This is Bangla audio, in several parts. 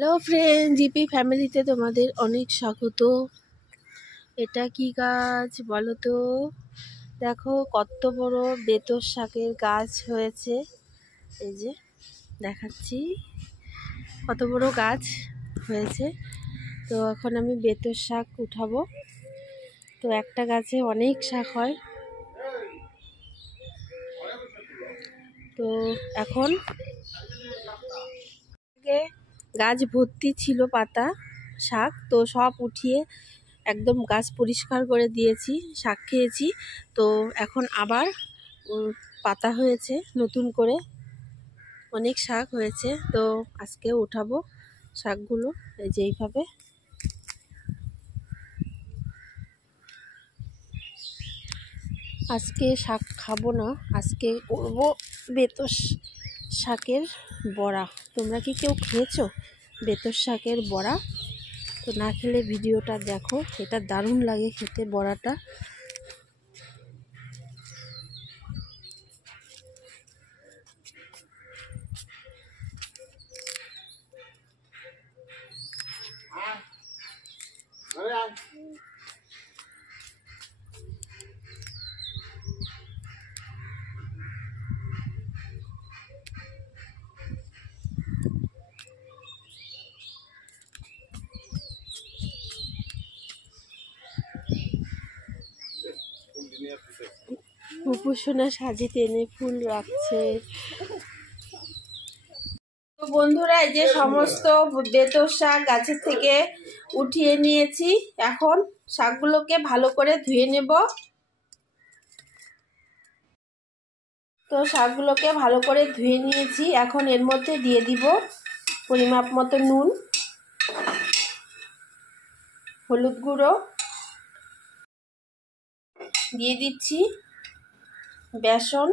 হ্যালো ফ্রেন্ড, জিপি ফ্যামিলিতে তোমাদের অনেক স্বাগত। এটা কি গাছ বলো তো? দেখো কত বড় বেতর শাকের গাছ হয়েছে। এই যে দেখাচ্ছি কত বড় গাছ হয়েছে। তো এখন আমি বেতর শাক উঠাবো। তো একটা গাছে অনেক শাক হয়। তো এখন গাছ ভর্তি ছিল পাতা শাক, তো সব উঠিয়ে একদম গাছ পরিষ্কার করে দিয়েছি, শাক খেয়েছি। তো এখন আবার পাতা হয়েছে নতুন করে, অনেক শাক হয়েছে। তো আজকে উঠাবো শাকগুলো এই যে এইভাবে। আজকে শাক খাবো না, আজকে করবো বেতর শাকের বড়া। তোমরা কি কেউ খেয়েছো বেতর শাকের বড়া? তো না খেলে ভিডিওটা দেখো, এটা দারুণ লাগে খেতে বড়াটা। উপাসনা সাজে টেনে ফুল রাখছে। তো বন্ধুরা, এই যে সমস্ত বেতর শাক গাছের থেকে উঠিয়ে নিয়েছি। এখন শাকগুলোকে ভালো করে ধুয়ে নেব। তো শাকগুলোকে ভালো করে ধুয়ে নিয়েছি। এখন এর মধ্যে দিয়ে দিব পরিমাপ মতো নুন, হলুদ গুঁড়ো, দিয়ে দিচ্ছি বেসন,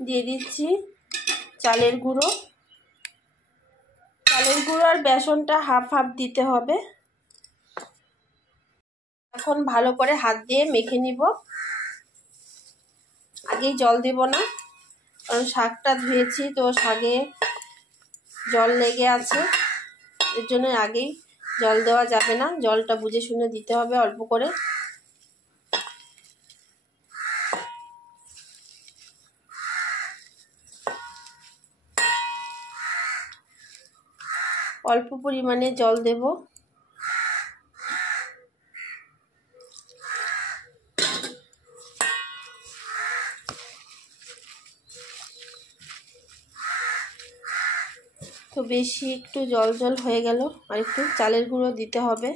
দিয়ে দিচ্ছি চালের গুঁড়ো। চালের গুঁড়ো আর বেসনটা হাফ হাফ দিতে হবে। এখন ভালো করে হাত দিয়ে মেখে নিব। আগেই জল দেব না, কারণ শাকটা ধুয়েছি, তো শাকে জল লেগে আছে, এর জন্য আগেই জল দেওয়া যাবে না। জলটা বুঝে শুনে দিতে হবে, অল্প করে। অল্প পরিমাণে জল দেব। তো বেশি একটু জল জল হয়ে গেল, আর একটু চালের গুঁড়ো দিতে হবে।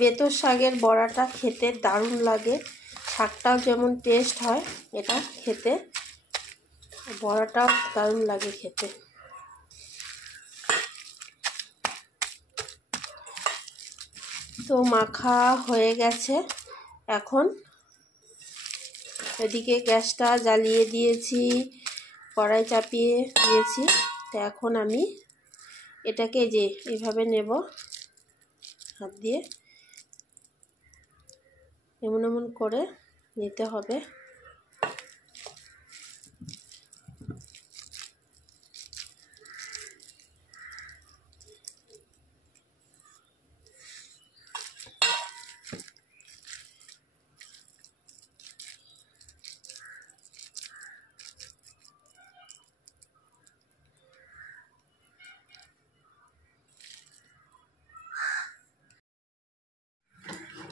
বেতর শাকের বড়াটা খেতে দারুণ লাগে। শাকটাও যেমন টেস্ট হয়, এটা খেতে বড়াটাও দারুণ লাগে খেতে। তো মাখা হয়ে গেছে। এখন এদিকে গ্যাসটা জ্বালিয়ে দিয়েছি, কড়াই চাপিয়ে দিয়েছি। তো এখন আমি এটাকে যে এইভাবে নেব, হাত দিয়ে এমন এমন করে নিতে হবে।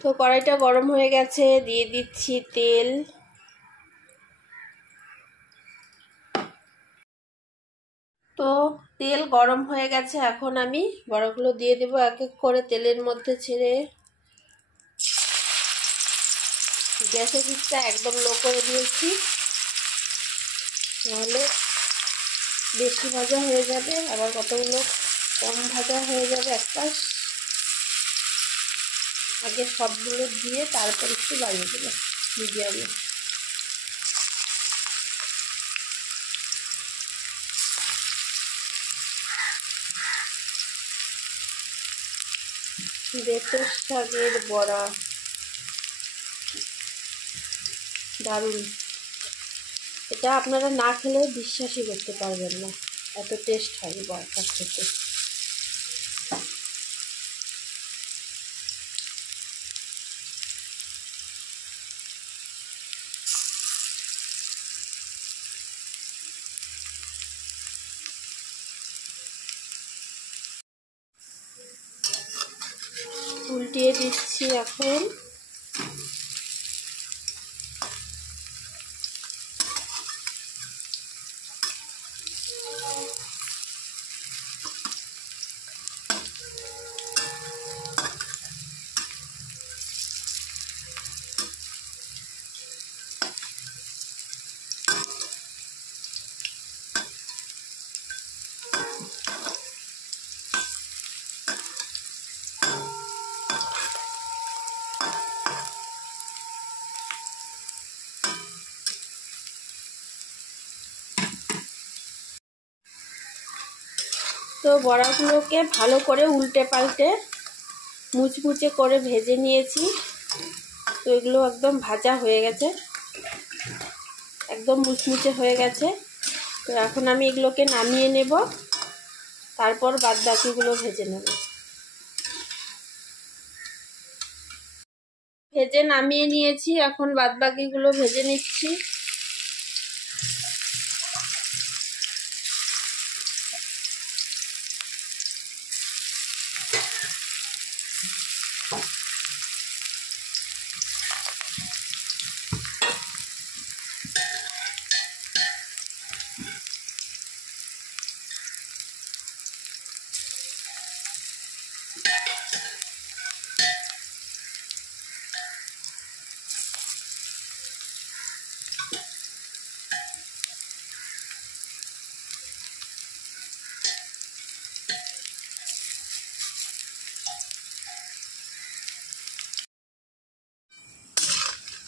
তো কড়াইটা গরম হয়ে গেছে, দিয়ে দিচ্ছি তেল। তো তেল গরম হয়ে গেছে, এখন আমি বড়াগুলো দিয়ে দেবো এক এক করে তেলের মধ্যে ছেড়ে। গ্যাসের হিটটা একদম লো করে দিয়েছি, নাহলে বেশি ভাজা হয়ে যাবে, আবার কতগুলো কম ভাজা হয়ে যাবে এক পাশ। আগে সবগুলো দিয়ে তারপর একটু বাড়িয়ে দেবো মিডিয়ামে। বেতর শাকের বড়া দারুণ, এটা আপনারা না খেলে বিশ্বাসই করতে পারবেন না, এত টেস্ট হয় বড়াটা খেতে। উল্টিয়ে দিচ্ছি এখন। তো বড়াগুলোকে ভালো করে উল্টে পাল্টে মুচমুচে করে ভেজে নিয়েছি। তো এগুলো একদম ভাজা হয়ে গেছে, একদম মুচমুচে হয়ে গেছে। তো এখন আমি এগুলোকে নামিয়ে নেব, তারপর বাদ বাকিগুলো ভেজে নেব। ভেজে নামিয়ে নিয়েছি, এখন বাদ বাকিগুলো ভেজে নিচ্ছি।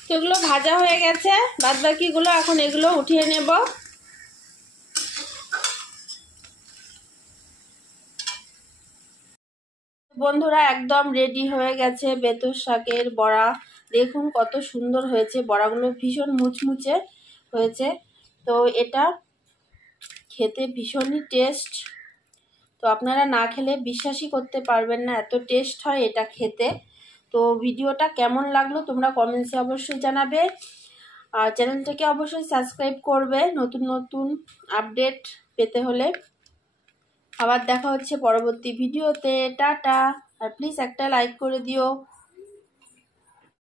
তো এগুলো ভাজা হয়ে গেছে, বাদ বাকিগুলো এখন এগুলো উঠিয়ে নেব। বন্ধুরা একদম রেডি হয়ে গেছে বেতর শাকের বড়া। দেখুন কত সুন্দর হয়েছে, বড়াগুলো ভীষণ মুচমুচে হয়েছে। তো এটা খেতে ভীষণই টেস্ট, তো আপনারা না খেলে বিশ্বাসই করতে পারবেন না, এত টেস্ট হয় এটা খেতে। তো ভিডিওটা কেমন লাগলো তোমরা কমেন্টসে অবশ্যই জানাবে, আর চ্যানেলটাকে অবশ্যই সাবস্ক্রাইব করবে নতুন নতুন আপডেট পেতে হলে। আবার দেখা হচ্ছে পরবর্তী ভিডিওতে, টাটা। আর প্লিজ একটা লাইক করে দিও।